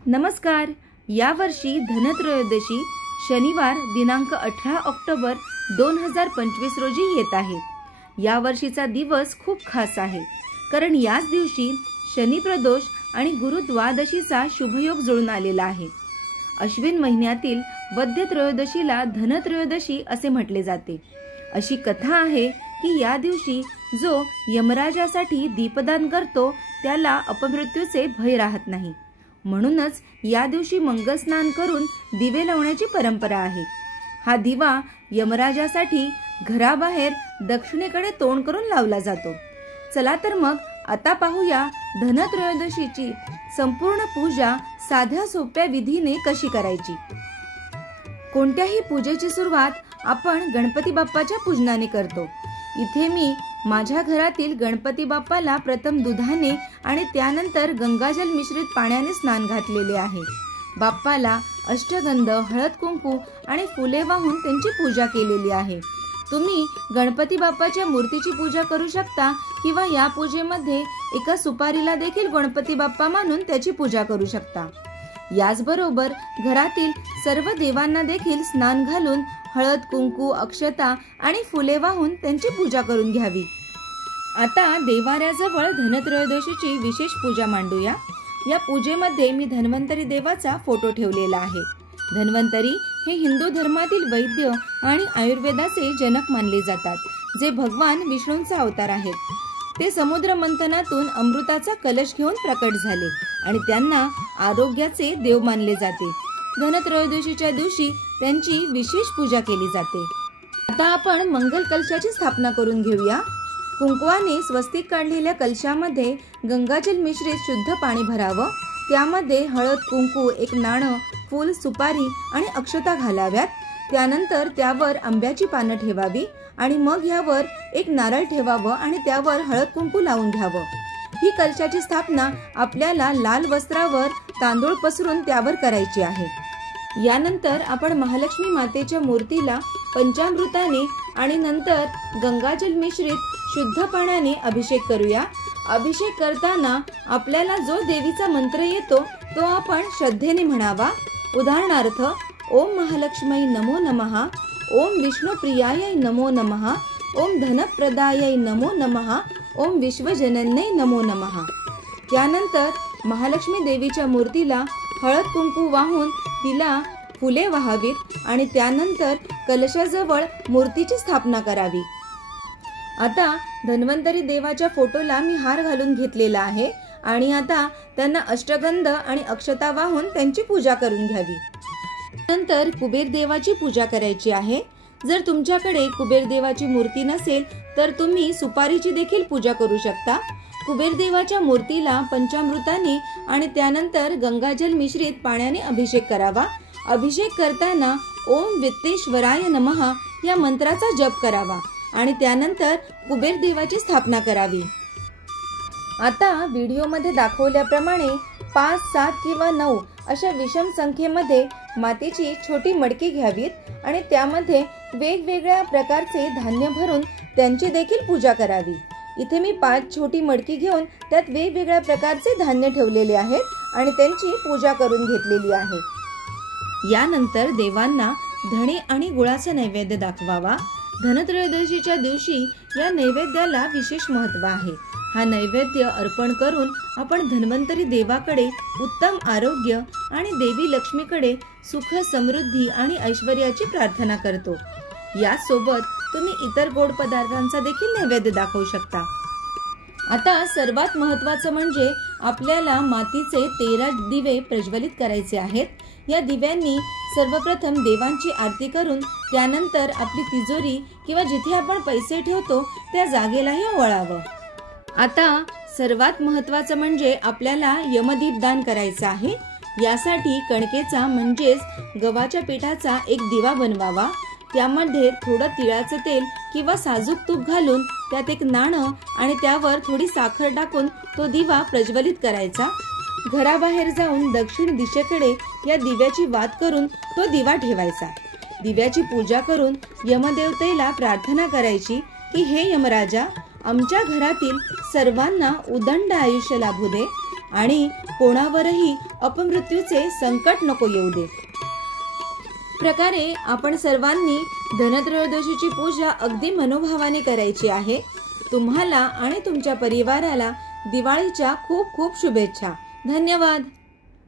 नमस्कार. यावर्षी धनत्रयोदशी शनिवार दिनांक 18 ऑक्टोबर 2025 रोजी येत आहे. या वर्षीचा दिवस खूप खास आहे, कारण याच दिवशी शनी प्रदोष आणि गुरु द्वादशीचा शुभयोग जुळून आलेला आहे. अश्विन महिन्यातील वद्य त्रयोदशीला धनत्रयोदशी असे म्हटले जाते. अशी कथा आहे की या दिवशी जो यमराजासाठी दीपदान करतो त्याला अपमृत्यूचे भय राहत नाही. म्हणूनच या दिवशी मंगल स्नान करून दिवे लावण्याची परंपरा आहे. हा दिवा यमराजासाठी घराबाहेर दक्षिणेकडे तोंड करून लावला जातो. चला तर मग आता पाहूया धनत्रयोदशीची संपूर्ण पूजा साध्या सोप्या विधीने कशी करायची. कोणत्याही पूजेची सुरुवात आपण गणपती बाप्पाच्या पूजनाने करतो. इथे मी माझ्या घरातील गणपती बाप्पाला प्रथम दुधाने आणि त्यानंतर गंगाजल मिश्रित पाण्याने स्नान घातलेले आहे. बाप्पाला अष्टगंध, हळद कुंकू आणि फुले वाहून त्यांची पूजा केलेली आहे. तुम्ही गणपती बाप्पाच्या मूर्तीची पूजा करू शकता किंवा या पूजेमध्ये एका सुपारीला देखील गणपती बाप्पा मानून त्याची पूजा करू शकता. याचबरोबर घरातील सर्व देवांना देखील स्नान घालून हळद कुंकू, अक्षता आणि फुले वाहून त्यांची पूजा करून घ्यावी. आता देवाऱ्याजवळ धनत्रयोदशीची विशेष पूजा मांडूया. या पूजेमध्ये मी धन्वंतरी देवाचा फोटो ठेवलेला आहे. धन्वंतरी हे हिंदू धर्मातील वैद्य आणि आयुर्वेदाचे जनक मानले जातात, जे भगवान विष्णूंचा अवतार आहेत. ते समुद्र मंथनातून अमृताचा कलश घेऊन प्रकट झाले आणि त्यांना आरोग्याचे देव मानले जाते. धनत्रयोदशीच्या दिवशी त्यांची विशेष पूजा केली जाते. आता आपण मंगल कलशाची स्थापना करून घेऊया. कुंकवाने स्वस्तिक काढलेल्या कलशामध्ये गंगाजल मिश्रित शुद्ध पाणी भरावं. त्यामध्ये हळद कुंकू, एक नाणं, फूल, सुपारी आणि अक्षता घालाव्यात. त्यानंतर त्यावर आंब्याची पानं ठेवावी आणि मग यावर एक नारळ ठेवावं आणि त्यावर हळद कुंकू लावून घ्यावं. ही कलशाची स्थापना आपल्याला लाल वस्त्रावर तांदूळ पसरून त्यावर करायची आहे. यानंतर आपण महालक्ष्मी मातेच्या मूर्तीला पंचामृताने आणि नंतर गंगाजल मिश्रित शुद्ध पाण्याने अभिषेक करूया. अभिषेक करताना आपल्याला जो देवीचा मंत्र येतो तो आपण श्रद्धेने म्हणावा. उदाहरणार्थ, ओम महालक्ष्मी नमो नमः, ओम विष्णुप्रियाय नमो नमः, ओम धनप्रदाय नमो नमः, ओम विश्वजनन्यै नमो नमः. त्यानंतर महालक्ष्मी देवीच्या मूर्तीला हळद कुंकू वाहून तिला फुले वाहावीत आणि त्यानंतर कलशाजवळ मूर्तीची स्थापना करावी. आता धन्वंतरी देवाच्या फोटोला मी हार घालून घेतलेला आहे आणि आता त्यांना अष्टगंध आणि अक्षता वाहून त्यांची पूजा करून घ्यावी. नंतर कुबेर देवाची पूजा करायची आहे. जर तुमच्याकडे कुबेर देवाची मूर्ती नसेल तर तुम्ही सुपारीची देखील पूजा करू शकता. कुबेर देवाच्या मूर्तीला पंचामृताने आणि त्यानंतर गंगाजल मिश्रित पाण्याने अभिषेक करावा. अभिषेक करताना ओम वित्तेश्वराय नमः या मंत्राचा जप करावा आणि त्यानंतर कुबेर देवाची स्थापना करावी. आता व्हिडिओमध्ये दाखवल्याप्रमाणे 5, 7 किंवा 9 अशा विषम संख्येमध्ये मातीची छोटी मडकी घ्यावीत आणि त्यामध्ये वेगवेगळ्या प्रकारचे धान्य भरून त्यांची देखील पूजा करावी. इथे मी 5 छोटी मडकी घेऊन त्यात वेगवेगळ्या प्रकारचे धान्य ठेवलेले आहेत आणि त्यांची पूजा करून घेतलेली आहे. यानंतर देवांना धणे आणि गुळाचा नैवेद्य दाखवावा. धनत्रयोदशीच्या दिवशी या नैवेद्याला विशेष महत्त्व आहे. हा नैवेद्य अर्पण करून आपण धन्वंतरी देवाकडे उत्तम आरोग्य आणि देवी लक्ष्मीकडे सुख, समृद्धी आणि ऐश्वर्याची प्रार्थना करतो. यासोबत तुम्ही इतर गोड पदार्थांचा देखील नैवेद्य दाखवू शकता. आता सर्वात महत्त्वाचं म्हणजे आपल्याला मातीचे 13 दिवे प्रज्वलित करायचे आहेत. या दिव्यांनी सर्वप्रथम देवांची आरती करून त्यानंतर आपली तिजोरी किंवा जिथे आपण पैसे ठेवतो त्या जागेलाही ओवाळावं. आता सर्वात महत्त्वाचं म्हणजे आपल्याला यमदीप दान करायचं आहे. यासाठी कणकेचा म्हणजेच गव्हाच्या पिठाचा एक दिवा बनवावा. त्यामध्ये थोडं तिळाचं तेल किंवा साजूक तूप घालून त्यात एक नाणं आणि त्यावर थोडी साखर टाकून तो दिवा प्रज्वलित करायचा. घराबाहेर जाऊन दक्षिण दिशेकडे या दिव्याची वात करून तो दिवा ठेवायचा. दिव्याची पूजा करून यमदेवतेला प्रार्थना करायची की हे यमराजा, आमच्या घरातील सर्वांना उदंड आयुष्य लाभू दे. आणि कोणावरही अपमृत्यूचे संकट नको येऊ दे. प्रकारे आपण सर्वांनी धनत्रयोदशीची पूजा अगदी मनोभावाने करायची आहे. तुम्हाला आणि तुमच्या परिवाराला दिवाळीच्या खूप खूप शुभेच्छा. धन्यवाद.